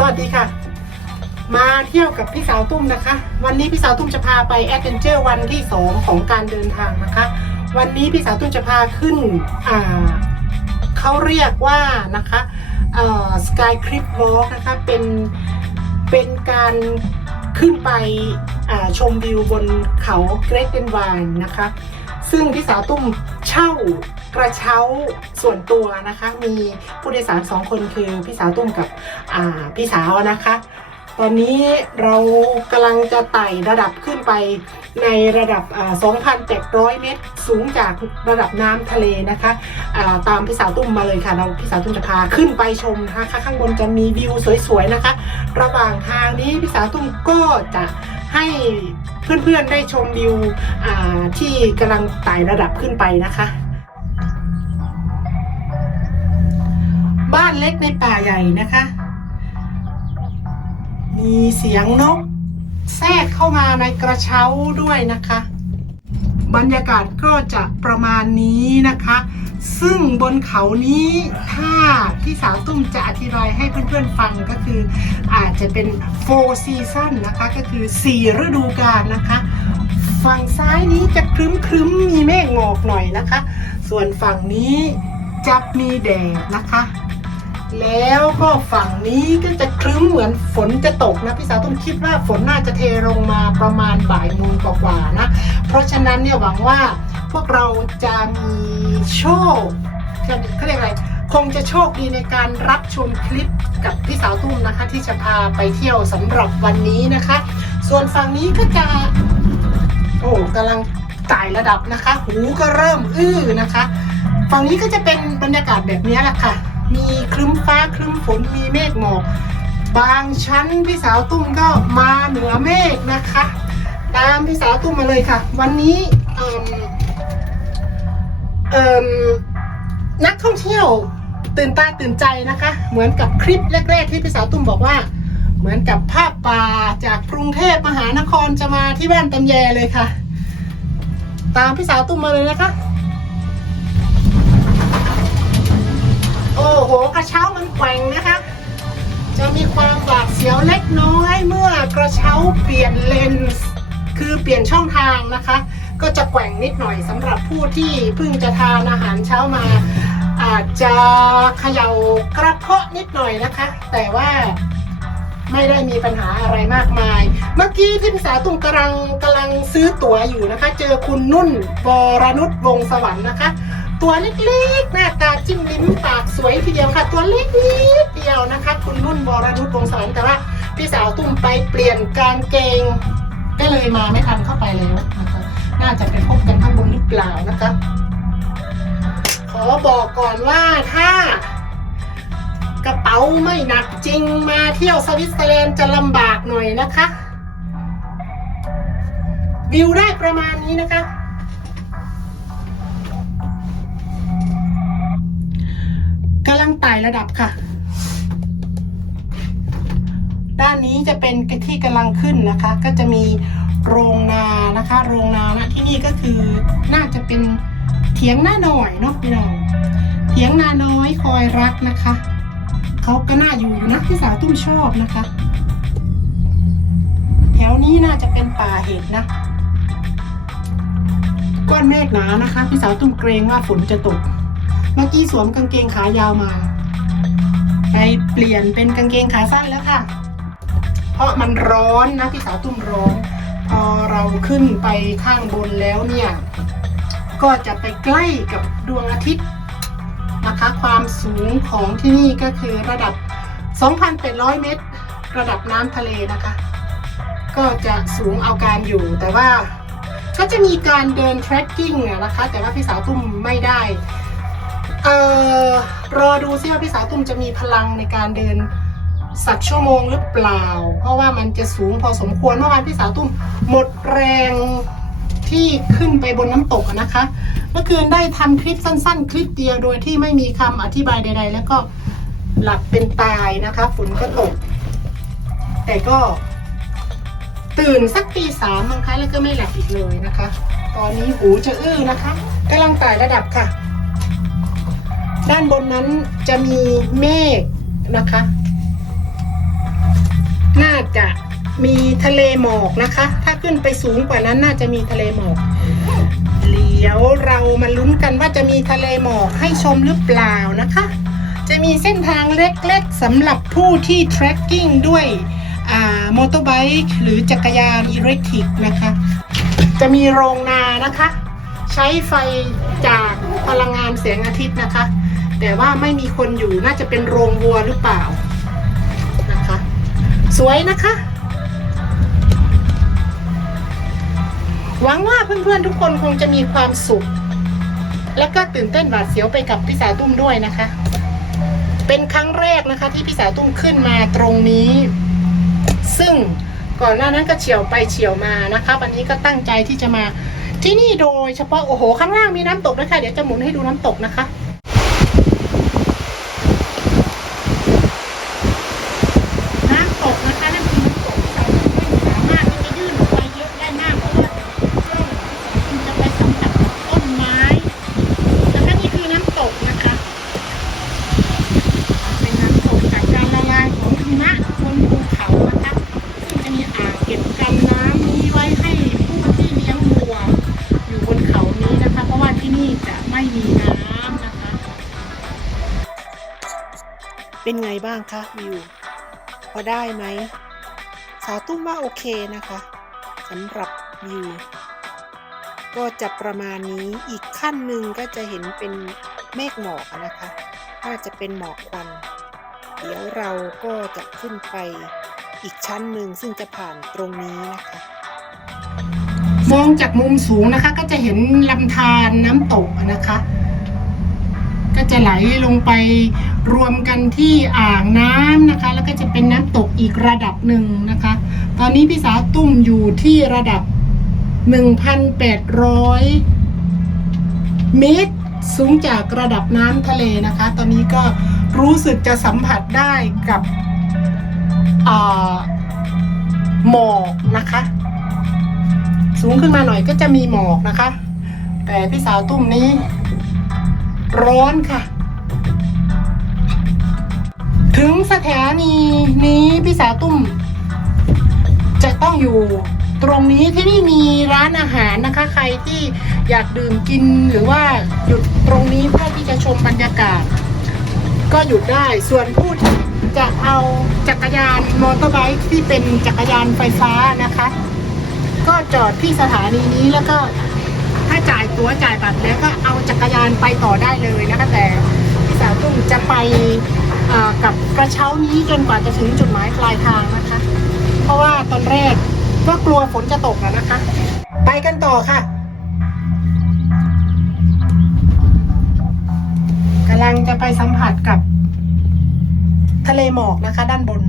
สวัสดีค่ะ มาเที่ยวกับพี่สาวตุ้มนะคะ วันนี้พี่สาวตุ้มจะพาไปแอดเวนเจอร์วันที่ 2 ของการเดินทางนะคะ วันนี้พี่สาวตุ้มจะพาขึ้นอ่าเขาเรียกว่านะคะสกายคลิปวอล์กนะคะเป็นเป็นการขึ้นไปอ่าชมวิวบนเขาเกรดเดนวายนะคะ ซึ่งพี่สาวตุ้มเช่า กระเช้าส่วนตัวนะคะ มีผู้โดยสารสองคนคือพี่สาวตุ้มกับพี่สาวนะคะ ตอนนี้เรากำลังจะไต่ระดับขึ้นไปในระดับ 2,800 เมตร สูงจากระดับน้ำทะเลนะคะอ่าตามพี่สาวตุ้มมาเลยค่ะ เราพี่สาวตุ้มจะพาขึ้นไปชมนะคะข้างบนจะมีวิวสวยๆนะคะ ระหว่างทางนี้พี่สาวตุ้มก็จะให้เพื่อนๆได้ชมวิวที่กำลังไต่ระดับขึ้นไปนะคะ เล็กในป่าใหญ่นะคะ มีเสียงนก แทรกเข้ามาในกระเช้าด้วยนะคะ บรรยากาศก็จะประมาณนี้นะคะ ซึ่งบนเขานี้ถ้าพี่สาวตุ้มจะอธิบายให้เพื่อนๆฟังก็คืออาจจะเป็น four season นะคะ ก็คือ 4 ฤดูกาลนะคะฝั่งซ้ายนี้จะครึ้มครึ้มๆมีเมฆหมอกหน่อยนะคะ ส่วนฝั่งนี้จะมีแดดนะคะ แล้วก็ฝั่งนี้ก็จะครึ้มเหมือนฝนจะตกนะพี่สาวต้องคิดว่าฝนน่าจะเทลงมาประมาณบ่ายโมงกว่าๆนะ เพราะฉะนั้นเนี่ยหวังว่าพวกเราจะมีโชคเขาเรียกอะไรคงจะโชคดีในการรับชมคลิปกับพี่สาวตุ้มนะคะ ที่จะพาไปเที่ยวสำหรับวันนี้นะคะ ส่วนฝั่งนี้ก็จะ โอ้กำลังไต่ระดับนะคะ หูก็เริ่มอื้อนะคะ ฝั่งนี้ก็จะเป็นบรรยากาศแบบนี้แหละค่ะ มีครึ้มฟ้าครึ้มฝนมีเมฆหมอกบางชั้นพี่สาวตุ้มก็มาเหนือเมฆนะคะ ตามพี่สาวตุ้มมาเลยค่ะ วันนี้นักท่องเที่ยวตื่นตาตื่นใจนะคะ เหมือนกับคลิปแรก ๆ ที่พี่สาวตุ้มบอกว่า เหมือนกับภาพป่าจากกรุงเทพมหานครจะมาที่บ้านตำแยเลยค่ะ ตามพี่สาวตุ้มมาเลยนะคะ โอ้โห กระเช้ามันแกว่งนะคะ จะมีความหวาดเสียวเล็กน้อยเมื่อกระเช้าเปลี่ยนเลนส์คือเปลี่ยนช่องทางนะคะ ก็จะแกว่งนิดหน่อยสำหรับผู้ที่เพิ่งจะทานอาหารเช้ามา อาจจะเขย่ากระเพาะนิดหน่อยนะคะ แต่ว่าไม่ได้มีปัญหาอะไรมากมาย เมื่อกี้ที่พี่สาตุ้มกำลังกำลังซื้อตั๋วอยู่นะคะ เจอคุณนุ่นวรนุชวงศ์สวรรค์นะคะ ตัวเล็กๆ หน้าตาจิ้มลิ้มปากสวยทีเดียวค่ะ ตัวเล็กนิดเดียวนะคะ คุณนุ่นวรนุชวงสวรรค์แต่ว่าพี่สาวตุ้มไปเปลี่ยนกางเกงก็เลยมาไม่ทันเข้าไปแล้วนะคะ น่าจะไปพบกันข้างบนหรือเปล่านะคะ ขอบอกก่อนว่าถ้ากระเป๋าไม่หนักจริงมาเที่ยวสวิตเซอร์แลนด์จะลำบากหน่อยนะคะ วิวได้ประมาณนี้นะคะ ระดับค่ะ ด้านนี้จะเป็นที่กำลังขึ้นนะคะ ก็จะมีโรงนานะคะ โรงนานะที่นี่ก็คือน่าจะเป็นเถียงหน้าหน่อยเนาะพี่น้องเถียงนาน้อยคอยรักนะคะเขาก็น่าอยู่อยู่นะพี่สาวตุ้มชอบนะคะ แถวนี้น่าจะเป็นป่าเห็ดนะก้อนเมฆหนานะคะ พี่สาวตุ้มเกรงว่าฝนจะตก เมื่อกี้สวมกางเกงขายาวมา ไปเปลี่ยนเป็นกางเกงขาสั้นแล้วค่ะ เพราะมันร้อนนะพี่สาวตุ้มร้อน พอเราขึ้นไปข้างบนแล้วเนี่ย ก็จะไปใกล้กับดวงอาทิตย์นะคะ ความสูงของที่นี่ก็คือระดับ 2,800 เมตร ระดับน้ำทะเลนะคะ ก็จะสูงเอาการอยู่แต่ว่าก็จะมีการเดิน trekking นะคะ แต่ว่าพี่สาวตุ้มไม่ได้ อ่อรอดูซิว่าพี่สาวตุ้มจะมีพลังในการเดินสักชั่วโมงหรือเปล่า เพราะว่ามันจะสูงพอสมควรเมื่อวานพี่สาวตุ้มหมดแรงที่ขึ้นไปบนน้ำตกนะคะ เมื่อคืนได้ทำคลิปสั้น ๆ คลิปเดียวโดยที่ไม่มีคำอธิบายใด ๆ แล้วก็หลับเป็นตายนะคะฝนก็ตก แต่ก็ตื่นสักตีสามบางครั้งแล้วก็ไม่หลับอีกเลยนะคะ ตอนนี้หูจะอื้อนะคะกำลังไต่ระดับค่ะ ด้านบนนั้นจะมีเมฆนะคะ น่าจะมีทะเลหมอกนะคะ ถ้าขึ้นไปสูงกว่านั้นน่าจะมีทะเลหมอกเดี๋ยวเรามาลุ้นกันว่าจะมีทะเลหมอกให้ชมหรือเปล่านะคะ จะมีเส้นทางเล็กๆสำหรับผู้ที่ trekking ด้วยมอเตอร์ไบค์หรือจักรยานอิเล็กทริกนะคะ จะมีโรงนานะคะ ใช้ไฟจากพลังงานแสงอาทิตย์นะคะ แต่ว่าไม่มีคนอยู่น่าจะเป็นโรงวัวหรือเปล่านะคะ สวยนะคะ หวังว่าเพื่อนๆทุกคนคงจะมีความสุข และก็ตื่นเต้นหวาดเสียวไปกับพี่สาวตุ้มด้วยนะคะ เป็นครั้งแรกนะคะที่พี่สาวตุ้มขึ้นมาตรงนี้ ซึ่งก่อนหน้านั้นก็เฉียวไปเฉียวมานะคะวันนี้ก็ตั้งใจที่จะมาที่นี่โดยเฉพาะโอ้โหข้างล่างมีน้ำตกด้วยค่ะเดี๋ยวจะหมุนให้ดูน้ำตกนะคะ เป็นไงบ้างคะวิวพอได้ไหมสาวตุ้มว่าโอเคนะคะสำหรับวิวก็จะประมาณนี้อีกขั้นหนึ่งก็จะเห็นเป็นเมฆหมอกนะคะน่าจะเป็นหมอกควัน เดี๋ยวเราก็จะขึ้นไปอีกชั้นหนึ่งซึ่งจะผ่านตรงนี้นะคะ มองจากมุมสูงนะคะก็จะเห็นลำธารน้ำตกนะคะ ก็จะไหลลงไป รวมกันที่อ่างน้ำนะคะ แล้วก็จะเป็นน้ำตกอีกระดับหนึ่งนะคะ ตอนนี้พี่สาวตุ้มอยู่ที่ระดับ 1,800 เมตร สูงจากระดับน้ำทะเลนะคะ ตอนนี้ก็รู้สึกจะสัมผัสได้กับหมอกนะคะ สูงขึ้นมาหน่อยก็จะมีหมอกนะคะ แต่พี่สาวตุ้มนี้ ร้อนค่ะ ถึงสถานีนี้พี่สาวตุ้ม จะต้องอยู่ตรงนี้ที่นี่มีร้านอาหารนะคะ ใครที่อยากดื่มกินหรือว่าหยุดตรงนี้เพื่อที่จะชมบรรยากาศ ก็หยุดได้ส่วนผู้ที่จะเอาจักรยานมอเตอร์ไบค์ที่เป็นจักรยานไฟฟ้านะคะ ก็จอดที่สถานีนี้แล้วก็ถ้าจ่ายตั๋วจ่ายบัตรแล้วก็เอาจักรยานไปต่อได้เลยนะคะแต่พี่สาวตุ้มจะไป กับกระเช้านี้จนกว่าจะถึงจุดหมายปลายทางนะคะ เพราะว่าตอนแรกก็กลัวฝนจะตกนะคะ ไปกันต่อค่ะกำลังจะไปสัมผัสกับทะเลหมอกนะคะ ด้านบน